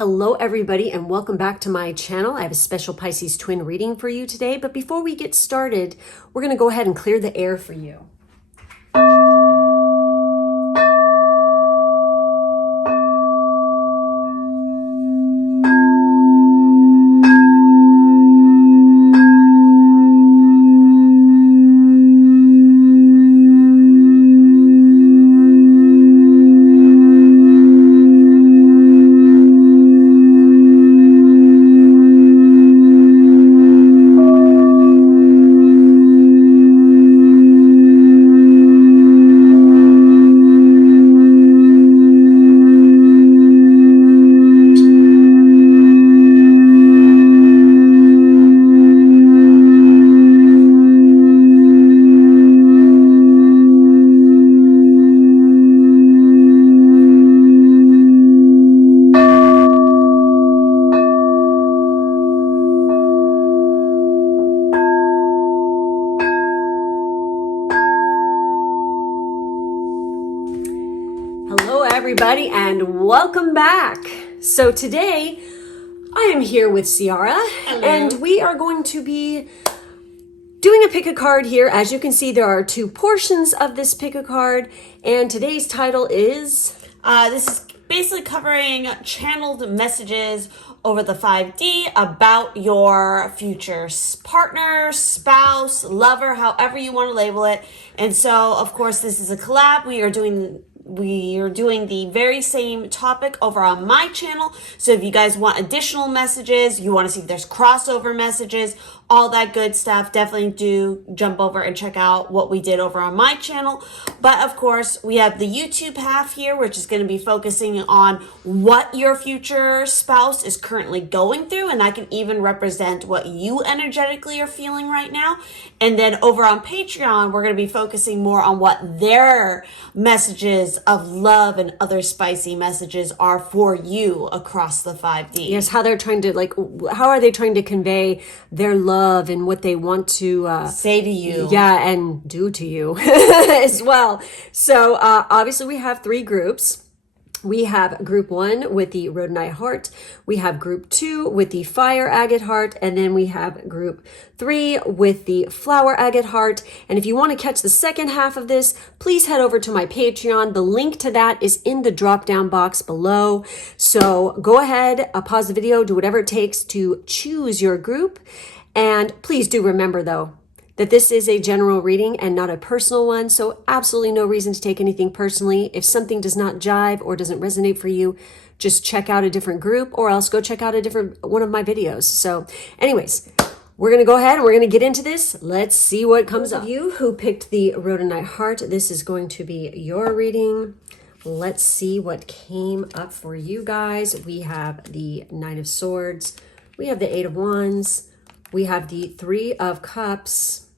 Hello everybody and welcome back to my channel. I have a special Pisces twin reading for you today, but before we get started, we're going to go ahead and clear the air for you. Hello everybody and welcome back. So today I am here with Ciara. Hello. And we are going to be doing a pick a card here. As you can see, there are two portions of this pick a card, and today's title is this is basically covering channeled messages over the 5D about your future partner, spouse, lover, however you want to label it. And so, of course, this is a collab. We are doing the very same topic over on my channel. So if you guys want additional messages, you want to see if there's crossover messages, all that good stuff, definitely do jump over and check out what we did over on my channel. But of course, we have the YouTube half here, which is going to be focusing on what your future spouse is currently going through. And that can even represent what you energetically are feeling right now. And then over on Patreon, we're going to be focusing more on what their messages of love and other spicy messages are for you across the 5D. yes, how they're trying to how are they trying to convey their love and what they want to say to you, and do to you as well. So obviously we have three groups. We have group 1 with the rhodonite heart. We have group 2 with the fire agate heart. And then we have group 3 with the flower agate heart. And if you want to catch the second half of this, please head over to my Patreon. The link to that is in the drop down box below. So go ahead, pause the video, do whatever it takes to choose your group. And please do remember though, that this is a general reading and not a personal one, so absolutely no reason to take anything personally. If something does not jive or doesn't resonate for you, just check out a different group or else go check out a different one of my videos. So anyways, we're going to go ahead and we're going to get into this. Let's see what comes up. You who picked the rhodonite heart, this is going to be your reading. Let's see what came up for you guys. We have the Nine of Swords. We have the Eight of Wands. We have the Three of Cups.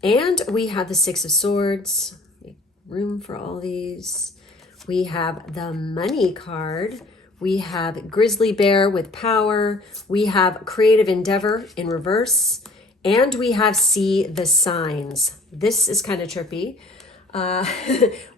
And we have the Six of Swords. Make room for all these. We have the Money card. We have Grizzly Bear with Power. We have Creative Endeavor in reverse. And we have See the Signs. This is kind of trippy.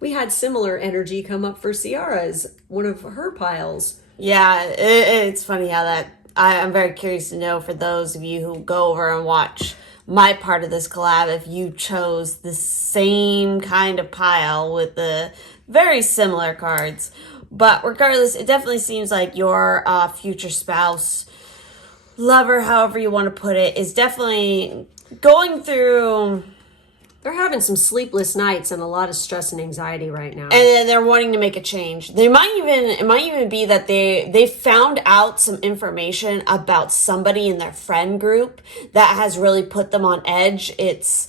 We had similar energy come up for Ciara's, one of her piles. Yeah, it's funny how that... I'm very curious to know, for those of you who go over and watch my part of this collab, if you chose the same kind of pile with the very similar cards. But regardless, it definitely seems like your future spouse, lover, however you want to put it, is definitely going through... They're having some sleepless nights and a lot of stress and anxiety right now. And then they're wanting to make a change. It might even be that they found out some information about somebody in their friend group that has really put them on edge. It's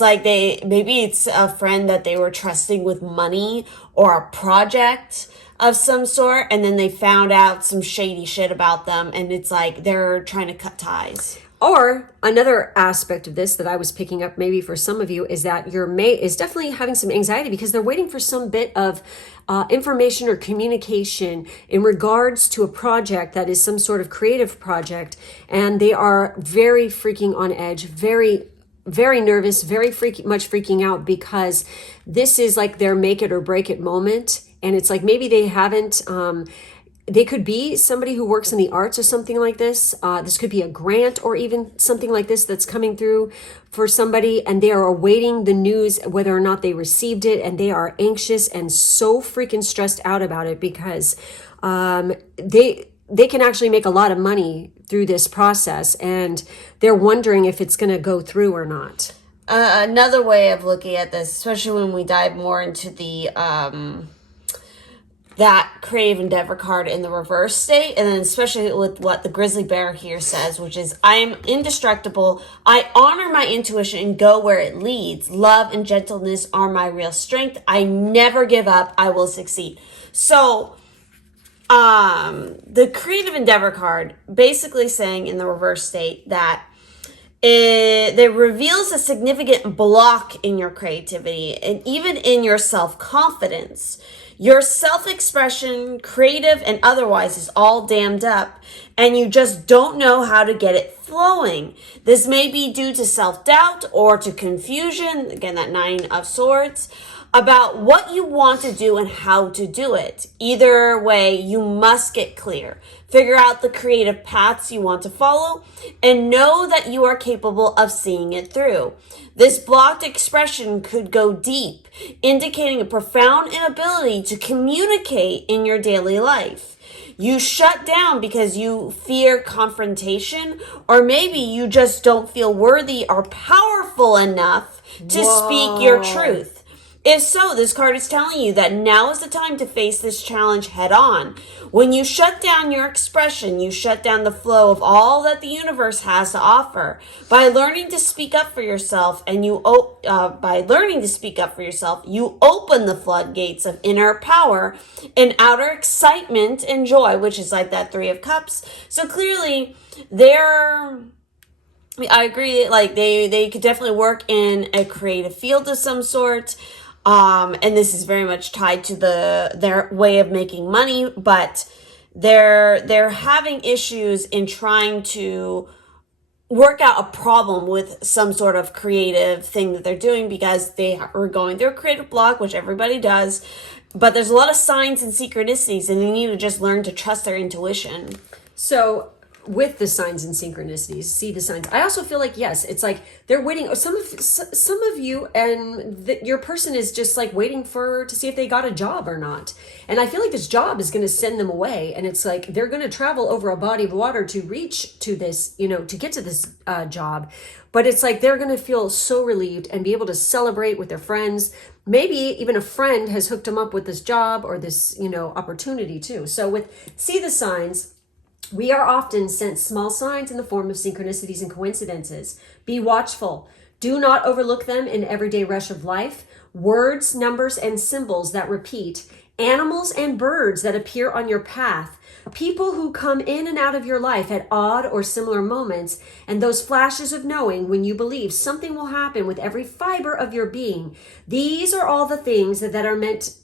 like maybe it's a friend that they were trusting with money or a project of some sort, and then they found out some shady shit about them, and it's like they're trying to cut ties. Or another aspect of this that I was picking up maybe for some of you is that your mate is definitely having some anxiety because they're waiting for some bit of information or communication in regards to a project that is some sort of creative project. And they are very freaking on edge, very nervous, very much freaking out because this is like their make it or break it moment. And it's like maybe they haven't they could be somebody who works in the arts or something like this. This could be a grant or even something like this that's coming through for somebody, and they are awaiting the news whether or not they received it, and they are anxious and so freaking stressed out about it because they can actually make a lot of money through this process, and they're wondering if it's going to go through or not. Another way of looking at this, especially when we dive more into the that creative endeavor card in the reverse state, and then especially with what the grizzly bear here says, which is, I am indestructible, I honor my intuition and go where it leads, love and gentleness are my real strength, I never give up, I will succeed. So the creative endeavor card basically saying in the reverse state that it reveals a significant block in your creativity and even in your self-confidence. Your self-expression, creative and otherwise, is all dammed up, and you just don't know how to get it flowing. This may be due to self-doubt or to confusion, again, that 9 of Swords, about what you want to do and how to do it. Either way, you must get clear. Figure out the creative paths you want to follow and know that you are capable of seeing it through. This blocked expression could go deep, indicating a profound inability to communicate in your daily life. You shut down because you fear confrontation, or maybe you just don't feel worthy or powerful enough to speak your truth. If so, this card is telling you that now is the time to face this challenge head on. When you shut down your expression, you shut down the flow of all that the universe has to offer. By learning to speak up for yourself, you open the floodgates of inner power and outer excitement and joy, which is like that 3 of Cups. So clearly, I agree, like they could definitely work in a creative field of some sort. And this is very much tied to their way of making money, but they're having issues in trying to work out a problem with some sort of creative thing that they're doing because they are going through a creative block, which everybody does. But there's a lot of signs and synchronicities, and they need to just learn to trust their intuition. So with the signs and synchronicities, see the signs. I also feel like, yes, it's like they're waiting. Some of you and your person is just like waiting to see if they got a job or not. And I feel like this job is going to send them away. And it's like they're going to travel over a body of water to reach to this, to get to this job. But it's like they're going to feel so relieved and be able to celebrate with their friends. Maybe even a friend has hooked them up with this job or this, opportunity too. So with see the signs, we are often sent small signs in the form of synchronicities and coincidences. Be watchful. Do not overlook them in everyday rush of life. Words, numbers, and symbols that repeat. Animals and birds that appear on your path. People who come in and out of your life at odd or similar moments. And those flashes of knowing when you believe something will happen with every fiber of your being. These are all the things that are meant,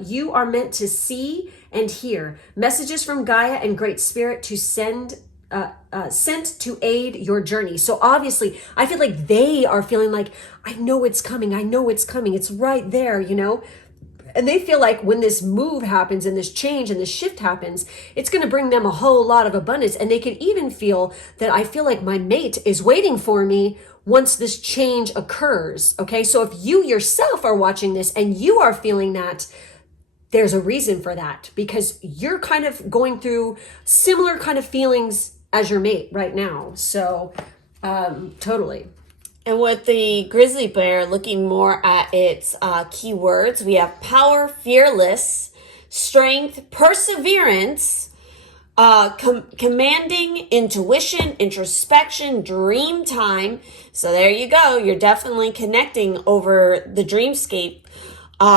you are meant to see and hear. Messages from Gaia and Great Spirit to sent to aid your journey. So obviously, I feel like they are feeling like, I know it's coming. It's right there, And they feel like when this move happens and this change and this shift happens, it's going to bring them a whole lot of abundance. And they can even feel that I feel like my mate is waiting for me once this change occurs. Okay. So if you yourself are watching this and you are feeling that, there's a reason for that because you're kind of going through similar kind of feelings as your mate right now. So totally. And with the grizzly bear, looking more at its keywords, we have power, fearless, strength, perseverance, commanding, intuition, introspection, dream time. So there you go. You're definitely connecting over the dreamscape.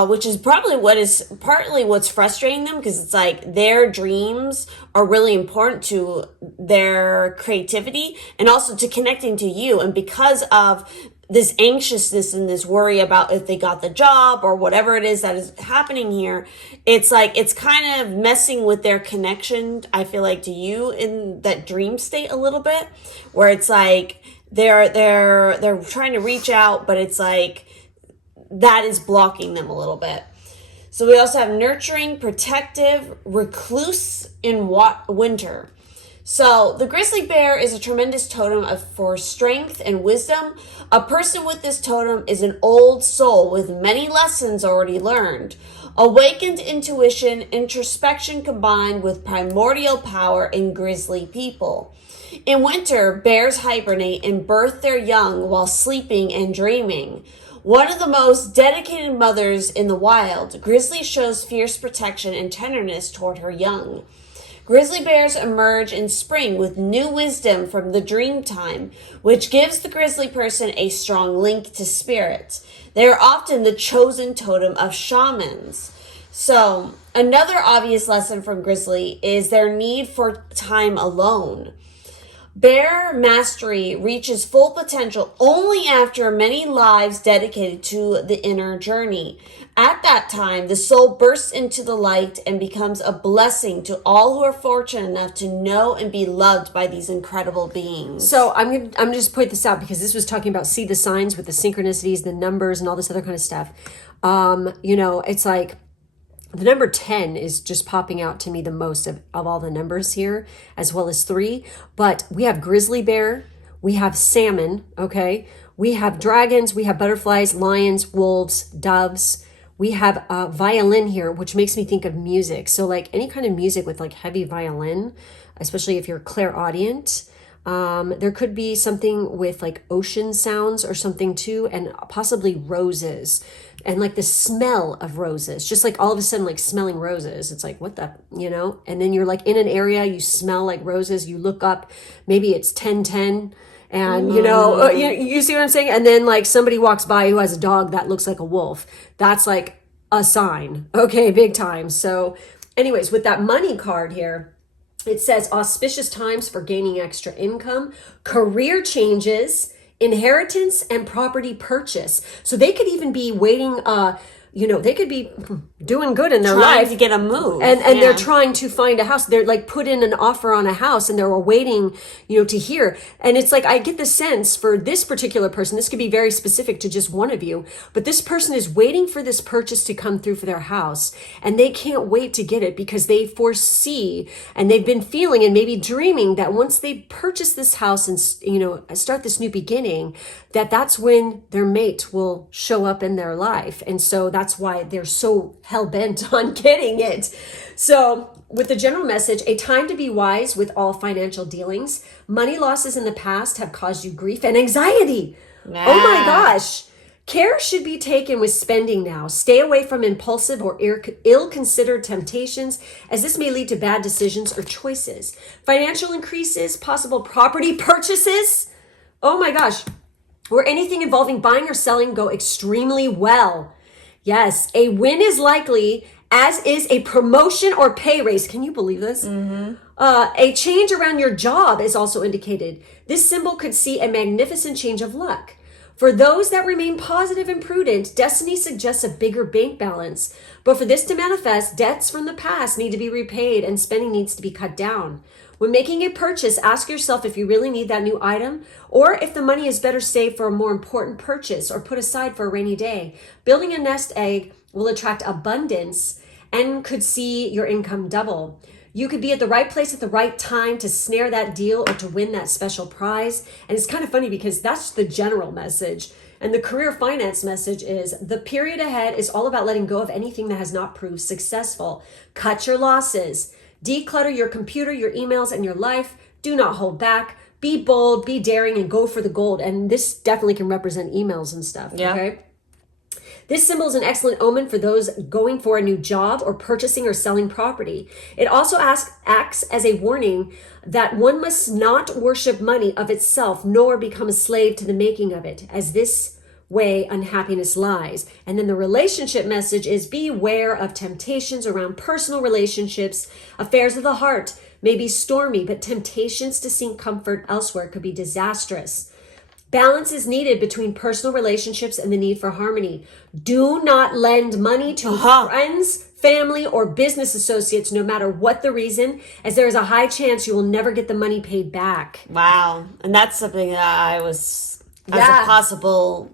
Which is probably what's frustrating them because it's like their dreams are really important to their creativity and also to connecting to you. And because of this anxiousness and this worry about if they got the job or whatever it is that is happening here, it's like it's kind of messing with their connection, I feel like, to you in that dream state a little bit, where it's like they're trying to reach out, but it's like that is blocking them a little bit. So we also have nurturing, protective, recluse in winter. So the grizzly bear is a tremendous totem for strength and wisdom. A person with this totem is an old soul with many lessons already learned. Awakened intuition, introspection combined with primordial power in grizzly people. In winter, bears hibernate and birth their young while sleeping and dreaming. One of the most dedicated mothers in the wild, grizzly shows fierce protection and tenderness toward her young. Grizzly bears emerge in spring with new wisdom from the dream time, which gives the grizzly person a strong link to spirit. They are often the chosen totem of shamans. So, another obvious lesson from grizzly is their need for time alone. Bear mastery reaches full potential only after many lives dedicated to the inner journey. At that time, the soul bursts into the light and becomes a blessing to all who are fortunate enough to know and be loved by these incredible beings. So I'm gonna just point this out because this was talking about see the signs with the synchronicities, the numbers, and all this other kind of stuff. It's like the number 10 is just popping out to me the most of all the numbers here, as well as 3. But we have grizzly bear, we have salmon, okay? We have dragons, we have butterflies, lions, wolves, doves. We have a violin here, which makes me think of music. So like any kind of music with like heavy violin, especially if you're clairaudient. There could be something with like ocean sounds or something too, and possibly roses and like the smell of roses, just like all of a sudden like smelling roses. It's like, what the, and then you're like in an area, you smell like roses, you look up, maybe it's 1010. And, you see what I'm saying? And then like somebody walks by who has a dog that looks like a wolf. That's like a sign. Okay, big time. So anyways, with that money card here, it says auspicious times for gaining extra income, career changes, inheritance, and property purchase. So they could even be waiting, they could be doing good in their life. Trying to get a move. And they're trying to find a house. They're like put in an offer on a house and they're waiting, to hear. And it's like, I get the sense for this particular person, this could be very specific to just one of you, but this person is waiting for this purchase to come through for their house. And they can't wait to get it because they foresee and they've been feeling and maybe dreaming that once they purchase this house and, start this new beginning, that's when their mate will show up in their life. And so that's why they're so hell-bent on getting it. So with the general message, a time to be wise with all financial dealings. Money losses in the past have caused you grief and anxiety. Nah. Oh my gosh. Care should be taken with spending now. Stay away from impulsive or ill-considered temptations, as this may lead to bad decisions or choices. Financial increases, possible property purchases. Oh my gosh. Or anything involving buying or selling go extremely well. Yes, a win is likely, as is a promotion or pay raise. Can you believe this? Mm-hmm. A change around your job is also indicated. This symbol could see a magnificent change of luck. For those that remain positive and prudent, destiny suggests a bigger bank balance. But for this to manifest, debts from the past need to be repaid and spending needs to be cut down. When making a purchase, ask yourself if you really need that new item or if the money is better saved for a more important purchase or put aside for a rainy day. Building a nest egg will attract abundance and could see your income double. You could be at the right place at the right time to snare that deal or to win that special prize. And it's kind of funny because that's the general message. And the career finance message is the period ahead is all about letting go of anything that has not proved successful. Cut your losses. Declutter your computer, your emails, and your life. Do not hold back. Be bold, be daring, and go for the gold. And this definitely can represent emails and stuff. Yeah. Okay. This symbol is an excellent omen for those going for a new job or purchasing or selling property. It also acts as a warning that one must not worship money of itself, nor become a slave to the making of it, as this way unhappiness lies. And then the relationship message is beware of temptations around personal relationships. Affairs of the heart may be stormy, but temptations to seek comfort elsewhere could be disastrous. Balance is needed between personal relationships and the need for harmony. Do not lend money to friends, family, or business associates, no matter what the reason, as there is a high chance you will never get the money paid back. Wow. And that's something that I was, as a possible,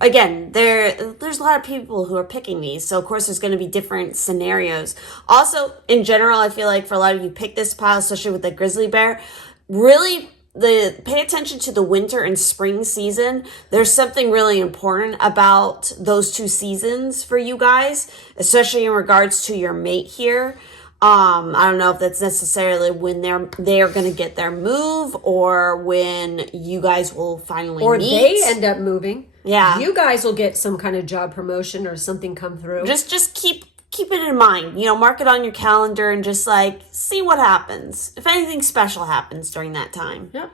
again, there's a lot of people who are picking these, so of course there's going to be different scenarios. Also, in general, I feel like for a lot of you pick this pile, especially with the grizzly bear, really pay attention to the winter and spring season. There's something really important about those two seasons for you guys, especially in regards to your mate here. I don't know if that's necessarily when they're going to get their move, or when you guys will finally or meet. they end up moving. Yeah, you guys will get some kind of job promotion or something come through. Just keep it in mind. Mark it on your calendar and just like see what happens. If anything special happens during that time. Yep.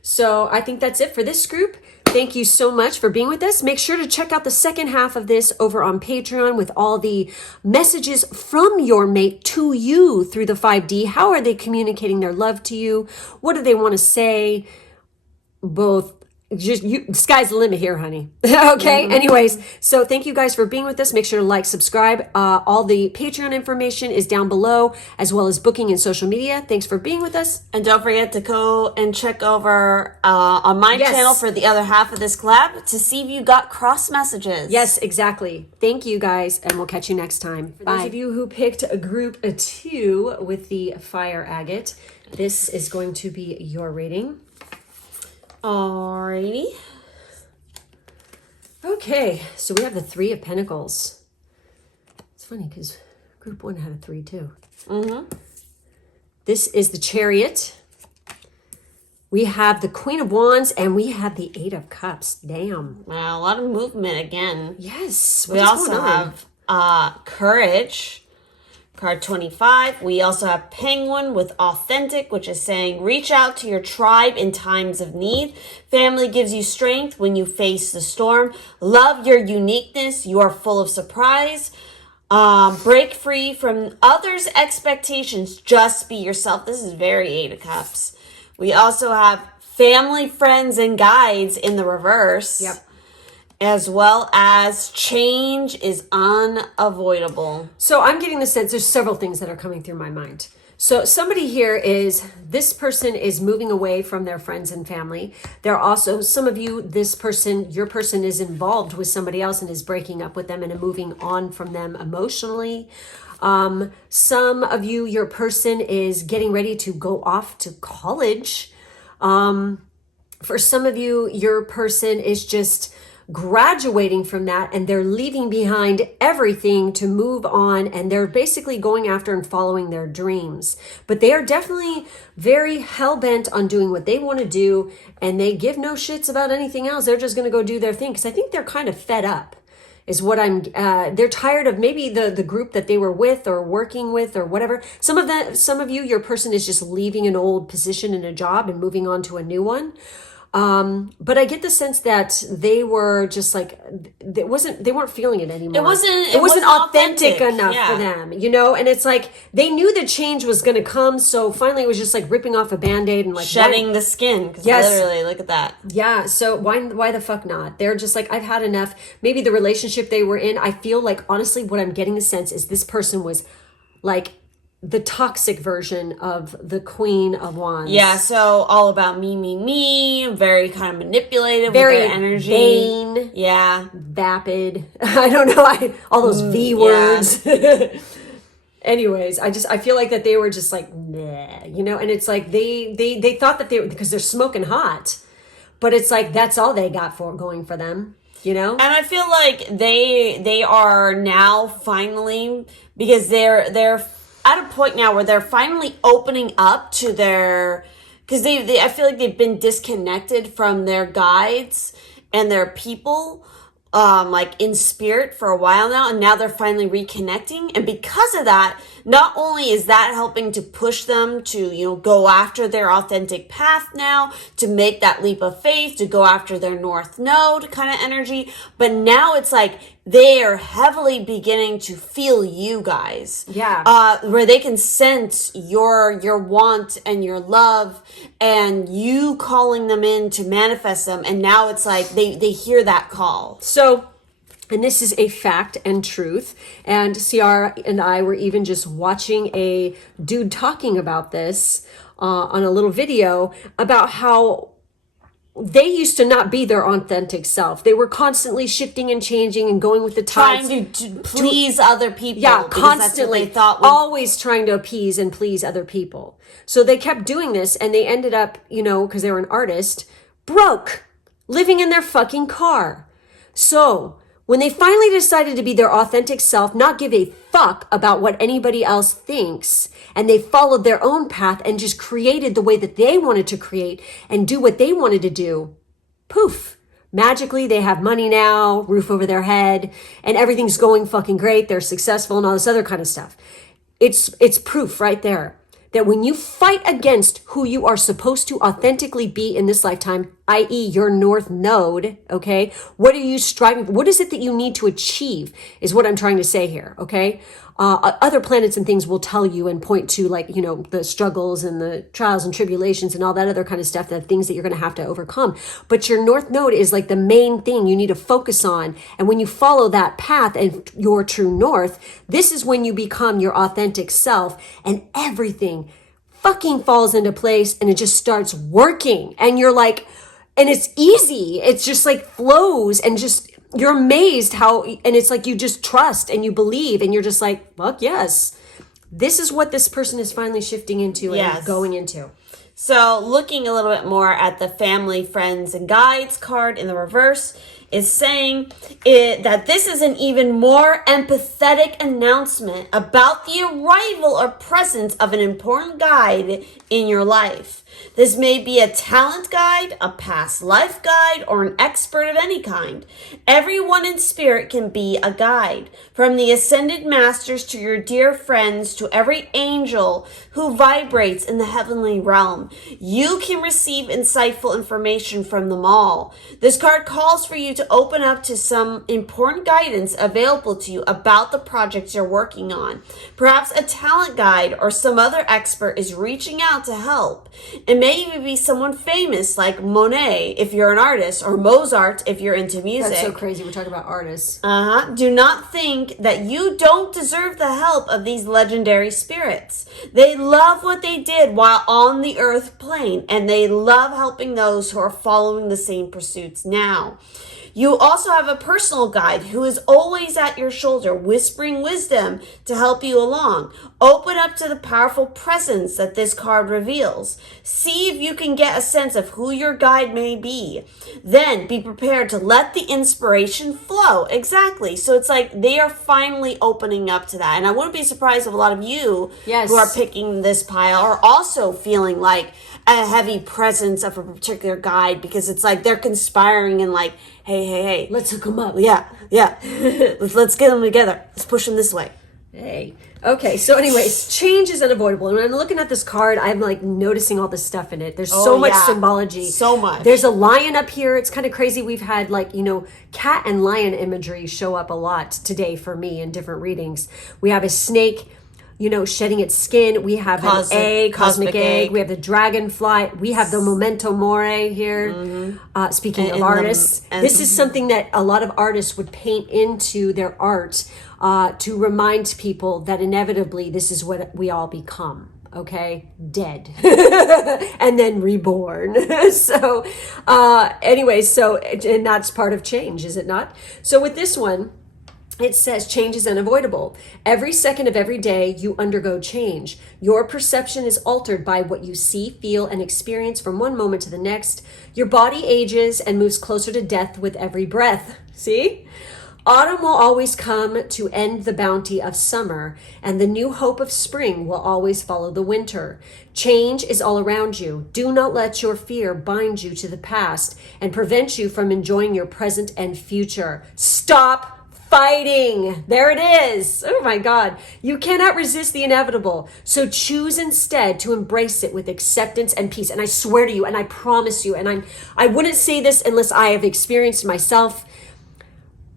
So I think that's it for this group. Thank you so much for being with us. Make sure to check out the second half of this over on Patreon with all the messages from your mate to you through the 5D. How are they communicating their love to you? What do they want to say? Both. Sky's the limit here, honey. Okay. Anyways, so thank you guys for being with us. Make sure to like, subscribe. All the Patreon information is down below, as well as booking and social media. Thanks for being with us. And don't forget to go and check over on my channel for the other half of this collab to see if you got cross messages. Yes, exactly. Thank you guys, and we'll catch you next time. For those of you who picked a group 2 with the fire agate, this is going to be your reading. Alrighty. Okay, so we have the 3 of Pentacles. It's funny because group 1 had a 3 too. This is the Chariot. We have the Queen of Wands, and we have the 8 of Cups. Damn. Wow, a lot of movement again. Yes. We also have Courage. Card 25. We also have Penguin with Authentic, which is saying reach out to your tribe in times of need. Family gives you strength when you face the storm. Love your uniqueness. You are full of surprise. Break free from others' expectations. Just be yourself. This is very 8 of Cups. We also have Family, Friends, and Guides in the reverse. Yep. As well as change is unavoidable. So I'm getting the sense there's several things that are coming through my mind. So somebody here this person is moving away from their friends and family. There are also some of you, your person is involved with somebody else and is breaking up with them and moving on from them emotionally. Some of you, your person is getting ready to go off to college. For some of you, your person is just graduating from that, and they're leaving behind everything to move on, and they're basically going after and following their dreams. But they are definitely very hell-bent on doing what they want to do, and they give no shits about anything else. They're just going to go do their thing, because I think they're kind of fed up is what they're tired of maybe the group that they were with or working with or whatever. Some of you, your person is just leaving an old position in a job and moving on to a new one. But I get the sense that they were just like, they weren't feeling it anymore. It wasn't authentic enough for them, and it's like, they knew the change was going to come. So finally it was just like ripping off a Band-Aid and like shedding the skin. Yes. Literally, look at that. Yeah. So why the fuck not? They're just like, I've had enough. Maybe the relationship they were in, I feel like, honestly, what I'm getting the sense is this person was like the toxic version of the Queen of Wands. Yeah, so all about me, very kind of manipulative, very with their energy. Vain. Yeah. Vapid. I don't know. All those V words. Yeah. Anyways, I feel like that they were just like, nah, and it's like they thought that because they're smoking hot, but it's like, that's all they got going for them. And I feel like they are now finally, because they're at a point now where they're finally opening up to because I feel like they've been disconnected from their guides and their people, like in spirit for a while now, and now they're finally reconnecting. And because of that, not only is that helping to push them to, go after their authentic path now, to make that leap of faith, to go after their North Node kind of energy, but now it's like they are heavily beginning to feel you guys. Yeah. Where they can sense your want and your love and you calling them in to manifest them. And now it's like they hear that call. So, and this is a fact and truth. And CR and I were even just watching a dude talking about this on a little video about how they used to not be their authentic self. They were constantly shifting and changing and going with the tides. Trying to please other people. Yeah, because constantly. That's what they thought always trying to appease and please other people. So they kept doing this, and they ended up, because they were an artist, broke, living in their fucking car. So when they finally decided to be their authentic self, not give a fuck about what anybody else thinks, and they followed their own path and just created the way that they wanted to create and do what they wanted to do, poof, magically they have money now, roof over their head, and everything's going fucking great. They're successful and all this other kind of stuff. It's proof right there that when you fight against who you are supposed to authentically be in this lifetime, i.e. your North Node, okay? What are you striving for? What is it that you need to achieve is what I'm trying to say here, okay? Other planets and things will tell you and point to the struggles and the trials and tribulations and all that other kind of stuff, the things that you're going to have to overcome. But your North Node is like the main thing you need to focus on. And when you follow that path and your true North, this is when you become your authentic self, and everything fucking falls into place and it just starts working. And you're like, and it's easy. It's just like flows, and just you're amazed how, and it's like you just trust and you believe, and you're just like, fuck yes. This is what this person is finally shifting into and going into. So looking a little bit more at the family, friends, and guides card in the reverse is saying that this is an even more empathetic announcement about the arrival or presence of an important guide in your life. This may be a talent guide, a past life guide, or an expert of any kind. Everyone in spirit can be a guide, from the ascended masters to your dear friends to every angel who vibrates in the heavenly realm. You can receive insightful information from them all. This card calls for you to open up to some important guidance available to you about the projects you're working on. Perhaps a talent guide or some other expert is reaching out to help. It may even be someone famous like Monet if you're an artist, or Mozart if you're into music. That's so crazy. We're talking about artists. Do not think that you don't deserve the help of these legendary spirits. They love what they did while on the earth plane, and they love helping those who are following the same pursuits now. You also have a personal guide who is always at your shoulder, whispering wisdom to help you along. Open up to the powerful presence that this card reveals. See if you can get a sense of who your guide may be. Then be prepared to let the inspiration flow. Exactly. So it's like they are finally opening up to that. And I wouldn't be surprised if a lot of you who are picking this pile are also feeling like a heavy presence of a particular guide, because it's like they're conspiring and like, hey, let's hook them up. Yeah. let's get them together. Let's push them this way. Hey. Okay, so anyways, change is unavoidable. And when I'm looking at this card, I'm like noticing all this stuff in it. There's so much symbology. So much. There's a lion up here. It's kind of crazy. We've had cat and lion imagery show up a lot today for me in different readings. We have a snake, shedding its skin. We have an egg, cosmic egg. We have the dragonfly. We have the memento mori here. Mm-hmm. Speaking of artists, this is something that a lot of artists would paint into their art to remind people that inevitably this is what we all become. Okay, dead and then reborn. So and that's part of change, is it not? So with this one, it says change is unavoidable. Every second of every day, you undergo change. Your perception is altered by what you see, feel, and experience from one moment to the next. Your body ages and moves closer to death with every breath. See? Autumn will always come to end the bounty of summer, and the new hope of spring will always follow the winter. Change is all around you. Do not let your fear bind you to the past and prevent you from enjoying your present and future. Stop fighting. There it is. Oh my God. You cannot resist the inevitable. So choose instead to embrace it with acceptance and peace. And I swear to you, and I promise you, and I wouldn't say this unless I have experienced myself.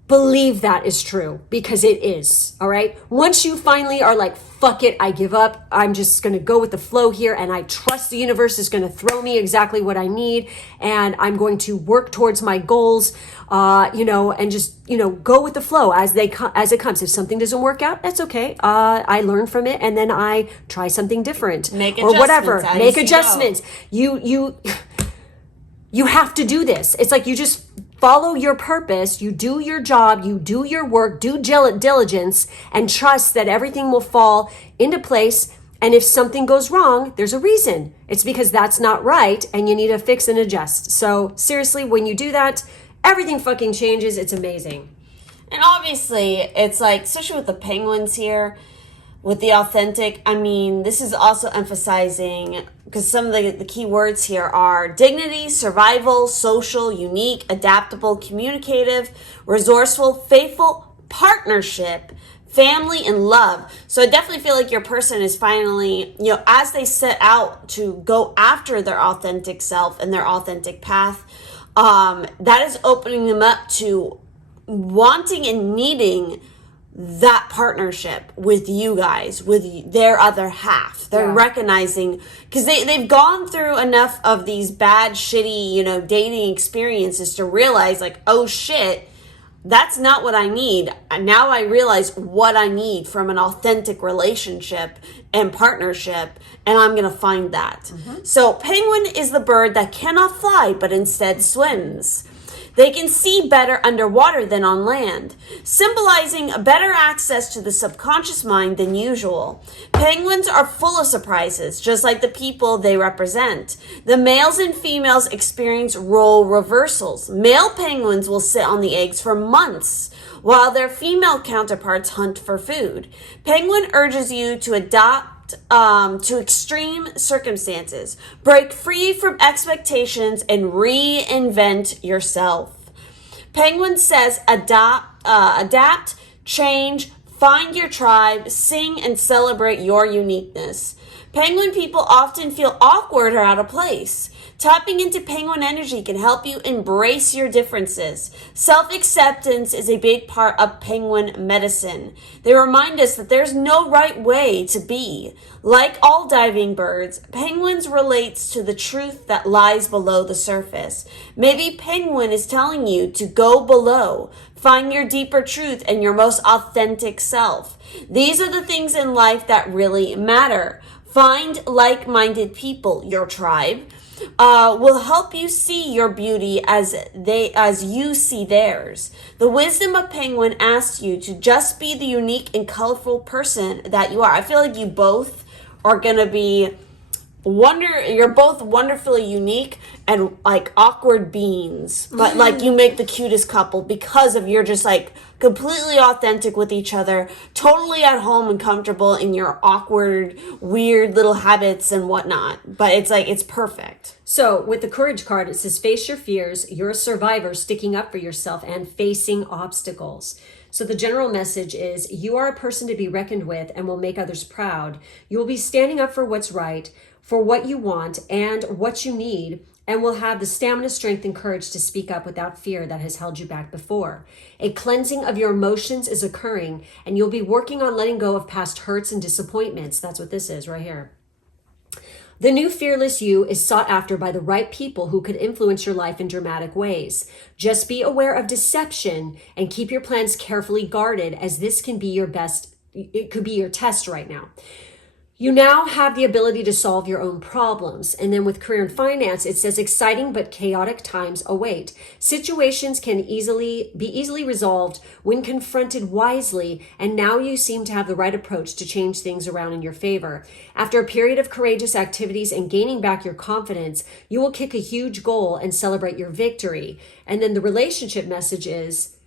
Believe that is true, because it is. All right. Once you finally are like, fuck it, I give up. I'm just going to go with the flow here. And I trust the universe is going to throw me exactly what I need. And I'm going to work towards my goals, and just, go with the flow as it comes. If something doesn't work out, that's okay. I learn from it, and then I try something different. Make or whatever. Make you adjustments. you have to do this. It's like you just follow your purpose, you do your job, you do your work, do diligence, and trust that everything will fall into place. And if something goes wrong, there's a reason. It's because that's not right and you need to fix and adjust. So seriously, when you do that, everything fucking changes. It's amazing. And obviously, it's like, especially with the penguins here, with the authentic, I mean, this is also emphasizing, because some of the key words here are dignity, survival, social, unique, adaptable, communicative, resourceful, faithful, partnership, family, and love. So I definitely feel like your person is finally, as they set out to go after their authentic self and their authentic path, that is opening them up to wanting and needing that partnership with you guys, with their other half. They're recognizing, because they've gone through enough of these bad, shitty, dating experiences to realize, like, oh shit, that's not what I need. Now I realize what I need from an authentic relationship and partnership, and I'm going to find that. So penguin is the bird that cannot fly, but instead swims. They can see better underwater than on land, symbolizing better access to the subconscious mind than usual. Penguins are full of surprises, just like the people they represent. The males and females experience role reversals. Male penguins will sit on the eggs for months, while their female counterparts hunt for food. Penguin urges you to adapt to extreme circumstances, break free from expectations, and reinvent yourself. Penguin says adapt, change, find your tribe, sing and celebrate your uniqueness. Penguin people often feel awkward or out of place. Tapping into penguin energy can help you embrace your differences. Self-acceptance is a big part of penguin medicine. They remind us that there's no right way to be. Like all diving birds, penguins relates to the truth that lies below the surface. Maybe penguin is telling you to go below, find your deeper truth and your most authentic self. These are the things in life that really matter. Find like-minded people, your tribe, will help you see your beauty as you see theirs. The wisdom of penguin asks you to just be the unique and colorful person that you are. I feel like you both are gonna be you're both wonderfully unique and like awkward beings, but like you make the cutest couple because of you're just like completely authentic with each other, totally at home and comfortable in your awkward, weird little habits and whatnot. But it's like, it's perfect. So with the courage card, it says face your fears. You're a survivor, sticking up for yourself and facing obstacles. So the general message is you are a person to be reckoned with and will make others proud. You will be standing up for what's right, for what you want and what you need, and will have the stamina, strength, and courage to speak up without fear that has held you back before. A cleansing of your emotions is occurring, and you'll be working on letting go of past hurts and disappointments. That's what this is right here. The new fearless you is sought after by the right people who could influence your life in dramatic ways. Just be aware of deception and keep your plans carefully guarded, as this can be it could be your test right now. You now have the ability to solve your own problems. And then with career and finance, it says exciting but chaotic times await. Situations can be easily resolved when confronted wisely, and now you seem to have the right approach to change things around in your favor. After a period of courageous activities and gaining back your confidence, you will kick a huge goal and celebrate your victory. And then the relationship message is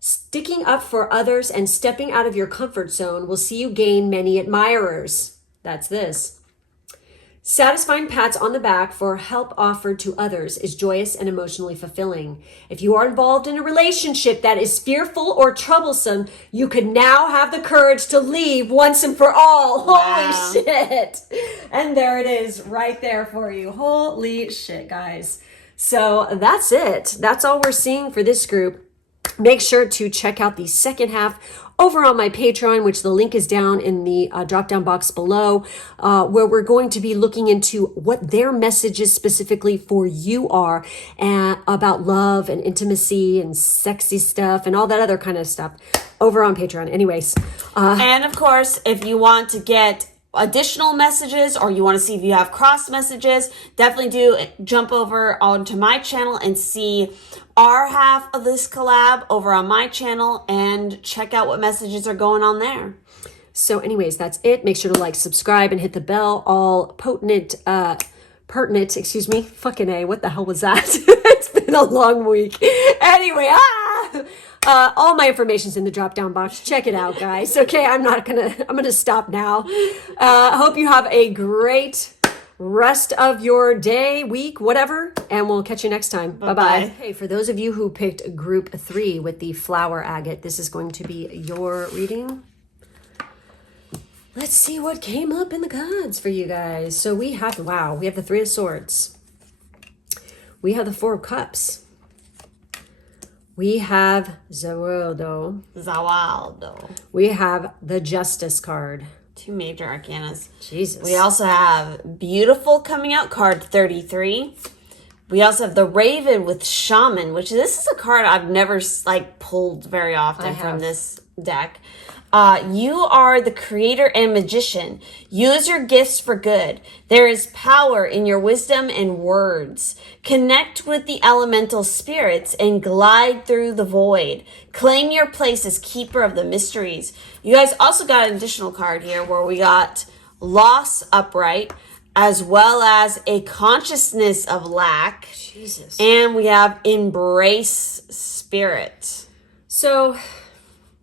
sticking up for others and stepping out of your comfort zone will see you gain many admirers. That's this. Satisfying pats on the back for help offered to others is joyous and emotionally fulfilling. If you are involved in a relationship that is fearful or troublesome, you could now have the courage to leave once and for all. Wow. Holy shit. And there it is right there for you. Holy shit, guys. So that's it. That's all we're seeing for this group. Make sure to check out the second half over on my Patreon, which the link is down in the drop-down box below, where we're going to be looking into what their messages specifically for you are about love and intimacy and sexy stuff and all that other kind of stuff over on Patreon. Anyways. And of course, if you want to get additional messages, or you want to see if you have cross messages, definitely do jump over onto my channel and see our half of this collab over on my channel and check out what messages are going on there. So anyways, that's it. Make sure to like, subscribe, and hit the bell. All pertinent, excuse me, fucking A, what the hell was that? It's been a long week. Anyway, all my information's in the drop down box. Check it out, guys. Okay, I'm gonna stop now. Hope you have a great rest of your day, week, whatever, and we'll catch you next time. Bye-bye. Hey, for those of you who picked group 3 with the flower agate, this is going to be your reading. Let's see what came up in the cards for you guys. So we have the 3 of Swords. We have the 4 of Cups. We have Zawaldo. We have the Justice card. 2 major arcanas. Jesus. We also have Beautiful coming out, card 33. We also have the Raven with Shaman, which this is a card I've never pulled very often from this deck. You are the creator and magician. Use your gifts for good. There is power in your wisdom and words. Connect with the elemental spirits and glide through the void. Claim your place as keeper of the mysteries. You guys also got an additional card here where we got loss upright, as well as a consciousness of lack. Jesus. And we have embrace spirit. So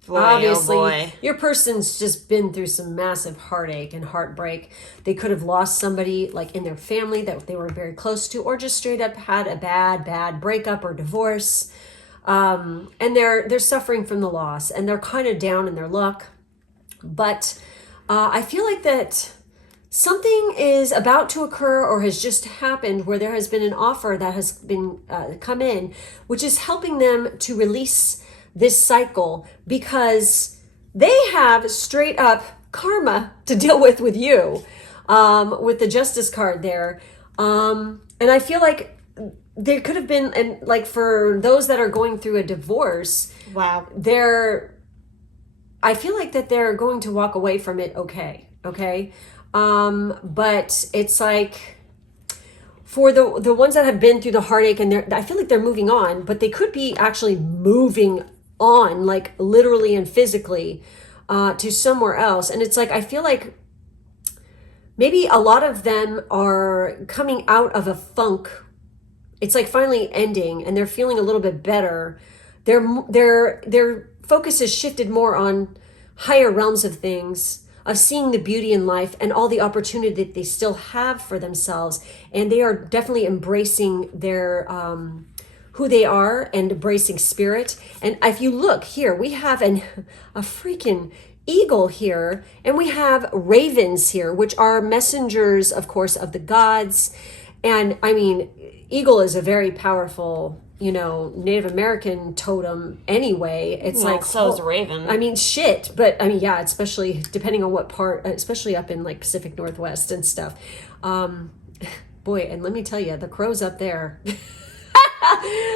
Boy, obviously, oh boy. Your person's just been through some massive heartache and heartbreak. They could have lost somebody in their family that they were very close to, or just straight up had a bad breakup or divorce. And they're suffering from the loss, and they're kind of down in their luck. But I feel like that something is about to occur or has just happened where there has been an offer that has been come in, which is helping them to release this cycle, because they have straight up karma to deal with you, with the Justice card there. And I feel like there could have been, and for those that are going through a divorce, wow, I feel like that they're going to walk away from it okay. But it's for the ones that have been through the heartache, and I feel like they're moving on, but they could be actually moving on, literally and physically, to somewhere else. And it's I feel like maybe a lot of them are coming out of a funk. It's finally ending, and they're feeling a little bit better. Their focus has shifted more on higher realms of things, of seeing the beauty in life and all the opportunity that they still have for themselves. And they are definitely embracing their who they are and embracing spirit. And if you look here, we have a freaking eagle here, and we have ravens here, which are messengers, of course, of the gods. And I mean, eagle is a very powerful, Native American totem anyway. It's so is a raven. I mean, shit. But I mean, yeah, especially depending on what part, especially up in Pacific Northwest and stuff. Boy, and let me tell you, the crows up there,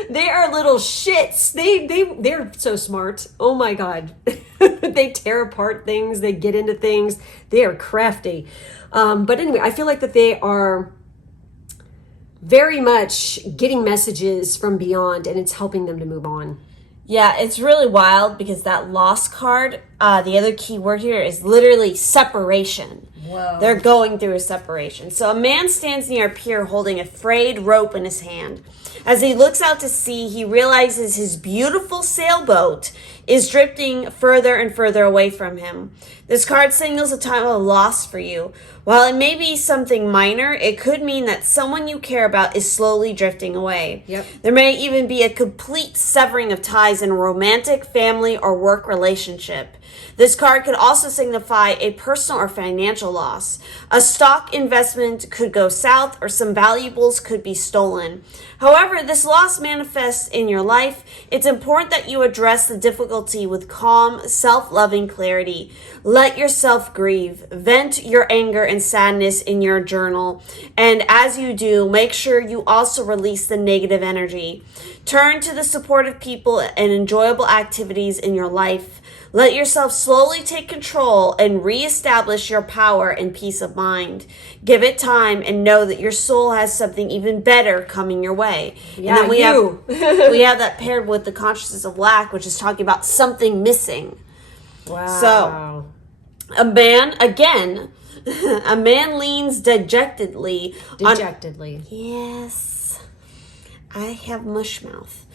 they are little shits. They're so smart. Oh my God. They tear apart things. They get into things. They are crafty. But anyway, I feel like that they are very much getting messages from beyond, and it's helping them to move on. Yeah, it's really wild because that loss card, the other key word here is literally separation. Whoa. They're going through a separation. So a man stands near a pier holding a frayed rope in his hand. As he looks out to sea, he realizes his beautiful sailboat is drifting further and further away from him. This card signals a time of loss for you. While it may be something minor, it could mean that someone you care about is slowly drifting away. Yep. There may even be a complete severing of ties in a romantic, family, or work relationship. This card could also signify a personal or financial loss. A stock investment could go south, or some valuables could be stolen. However, this loss manifests in your life. It's important that you address the difficulty with calm, self-loving clarity. Let yourself grieve. Vent your anger and sadness in your journal. And as you do, make sure you also release the negative energy. Turn to the supportive people and enjoyable activities in your life. Let yourself slowly take control and reestablish your power and peace of mind. Give it time and know that your soul has something even better coming your way. Yeah, and then we have that paired with the consciousness of lack, which is talking about something missing. Wow. So, a man, again, a man leans dejectedly. Yes. I have mush mouth.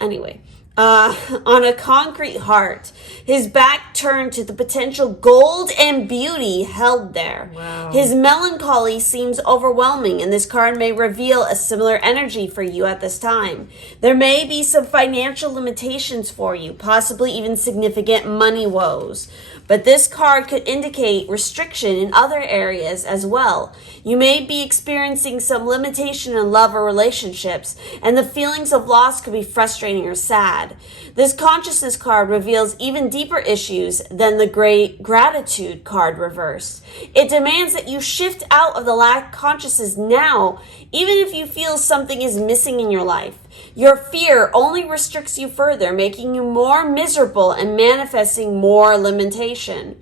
Anyway, on a concrete heart, his back turned to the potential gold and beauty held there. Wow. His melancholy seems overwhelming, and this card may reveal a similar energy for you at this time. There may be some financial limitations for you, possibly even significant money woes. But this card could indicate restriction in other areas as well. You may be experiencing some limitation in love or relationships, and the feelings of loss could be frustrating or sad. This consciousness card reveals even deeper issues than the great gratitude card reversed. It demands that you shift out of the lack consciousness now, even if you feel something is missing in your life. Your fear only restricts you further, making you more miserable and manifesting more limitation.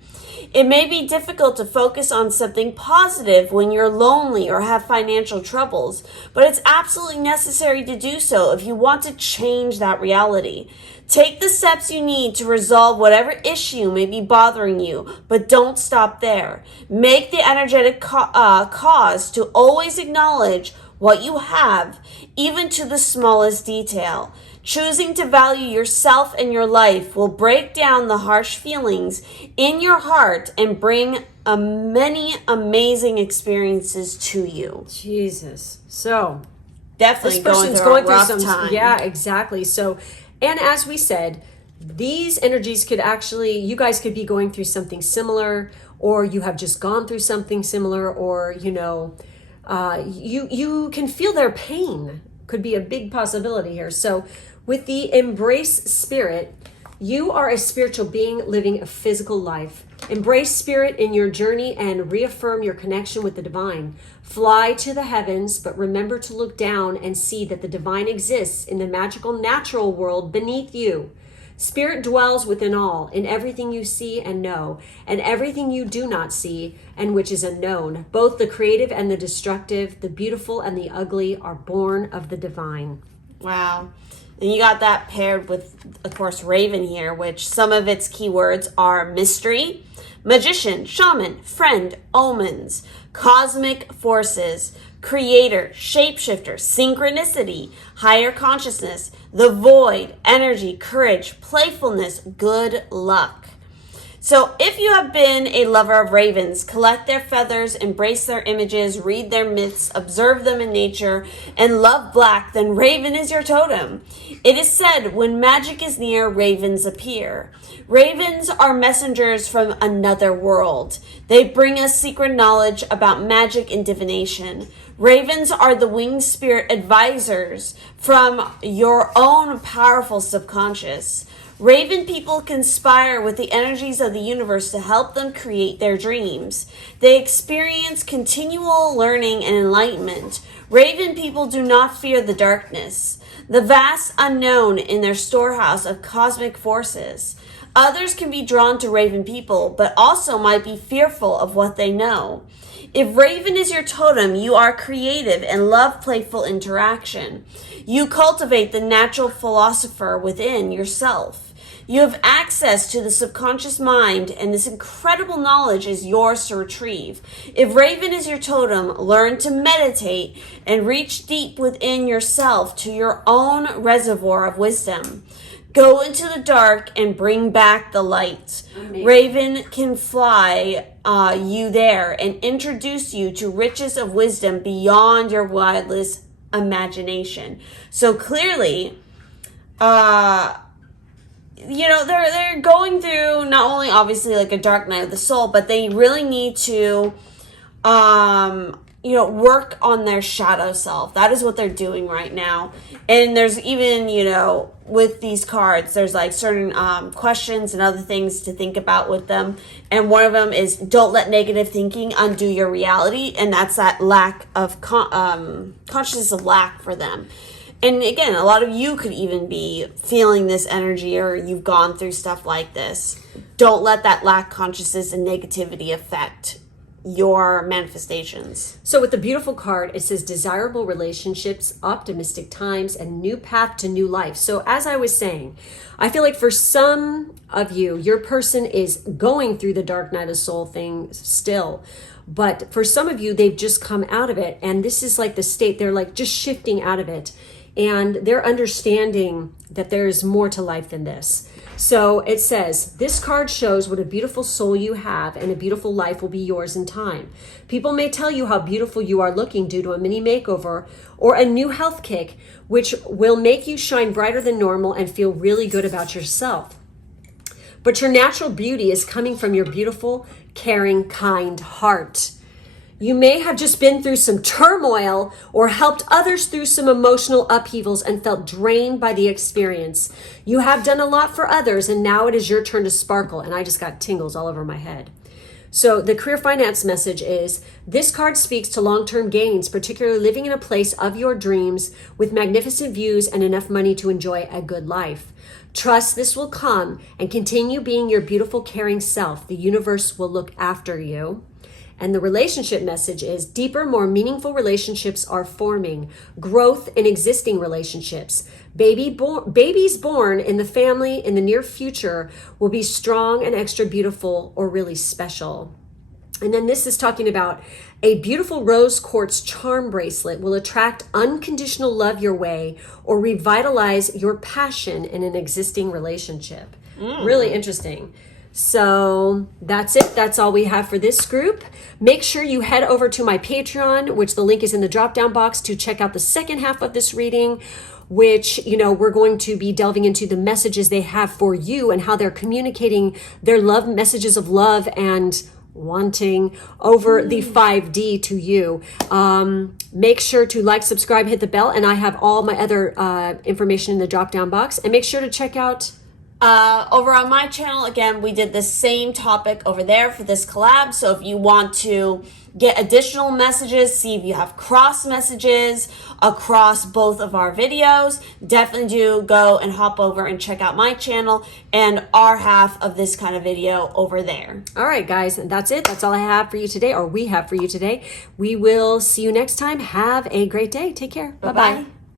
It may be difficult to focus on something positive when you're lonely or have financial troubles, but it's absolutely necessary to do so if you want to change that reality. Take the steps you need to resolve whatever issue may be bothering you, but don't stop there. Make the energetic cause to always acknowledge what you have, even to the smallest detail. Choosing to value yourself and your life will break down the harsh feelings in your heart and bring many amazing experiences to you. Jesus. So, definitely this person's going through a rough some time. Yeah, exactly. So, and as we said, these energies could actually, you guys could be going through something similar, or you have just gone through something similar, or, you know, you can feel their pain. Could be a big possibility here. So with the embrace spirit, you are a spiritual being living a physical life. Embrace spirit in your journey and reaffirm your connection with the divine. Fly to the heavens, but remember to look down and see that the divine exists in the magical natural world beneath you. Spirit dwells within all, in everything you see and know, and everything you do not see, and which is unknown. Both the creative and the destructive, the beautiful and the ugly are born of the divine. Wow. And you got that paired with, of course, Raven here, which some of its keywords are mystery, magician, shaman, friend, omens, cosmic forces, creator, shapeshifter, synchronicity, higher consciousness, the void, energy, courage, playfulness, good luck. So if you have been a lover of ravens, collect their feathers, embrace their images, read their myths, observe them in nature, and love black, then raven is your totem. It is said, when magic is near, ravens appear. Ravens are messengers from another world. They bring us secret knowledge about magic and divination. Ravens are the winged spirit advisors from your own powerful subconscious. Raven people conspire with the energies of the universe to help them create their dreams. They experience continual learning and enlightenment. Raven people do not fear the darkness, the vast unknown in their storehouse of cosmic forces. Others can be drawn to Raven people, but also might be fearful of what they know. If Raven is your totem, you are creative and love playful interaction. You cultivate the natural philosopher within yourself. You have access to the subconscious mind, and this incredible knowledge is yours to retrieve. If Raven is your totem, learn to meditate and reach deep within yourself to your own reservoir of wisdom. Go into the dark and bring back the light. Amazing. Raven can fly you there and introduce you to riches of wisdom beyond your wildest imagination. So clearly, they're going through not only obviously like a dark night of the soul, but they really need to, work on their shadow self. That is what they're doing right now. And there's even, with these cards, there's like certain questions and other things to think about with them. And one of them is, don't let negative thinking undo your reality. And that's that lack of consciousness of lack for them. And again, a lot of you could even be feeling this energy, or you've gone through stuff like this. don't let that lack consciousness and negativity affect your manifestations. So with the beautiful card, it says desirable relationships, optimistic times, and new path to new life. So as I was saying, I feel like for some of you, your person is going through the dark night of soul thing still. But for some of you, they've just come out of it. And this is like the state, they're like just shifting out of it. And they're understanding that there's more to life than this. So it says, this card shows what a beautiful soul you have and a beautiful life will be yours in time. People may tell you how beautiful you are looking due to a mini makeover or a new health kick, which will make you shine brighter than normal and feel really good about yourself. But your natural beauty is coming from your beautiful, caring, kind heart. You may have just been through some turmoil or helped others through some emotional upheavals and felt drained by the experience. You have done a lot for others, and now it is your turn to sparkle. And I just got tingles all over my head. So the career finance message is, this card speaks to long-term gains, particularly living in a place of your dreams with magnificent views and enough money to enjoy a good life. Trust this will come and continue being your beautiful, caring self. The universe will look after you. And the relationship message is, deeper, more meaningful relationships are forming. Growth in existing relationships. Babies born in the family in the near future will be strong and extra beautiful or really special. And then this is talking about a beautiful rose quartz charm bracelet will attract unconditional love your way or revitalize your passion in an existing relationship. Really interesting. So that's it. That's all we have for this group. Make sure you head over to my Patreon, which the link is in the drop-down box, to check out the second half of this reading, which, we're going to be delving into the messages they have for you and how they're communicating their love messages of love and wanting over the 5D to you. Make sure to like, subscribe, hit the bell, and I have all my other information in the drop-down box. And make sure to check out over on my channel, again, we did the same topic over there for this collab. So if you want to get additional messages, see if you have cross messages across both of our videos, definitely do go and hop over and check out my channel and our half of this kind of video over there. All right, guys, that's it. That's all I have for you today, or we have for you today. We will see you next time. Have a great day. Take care. Bye-bye.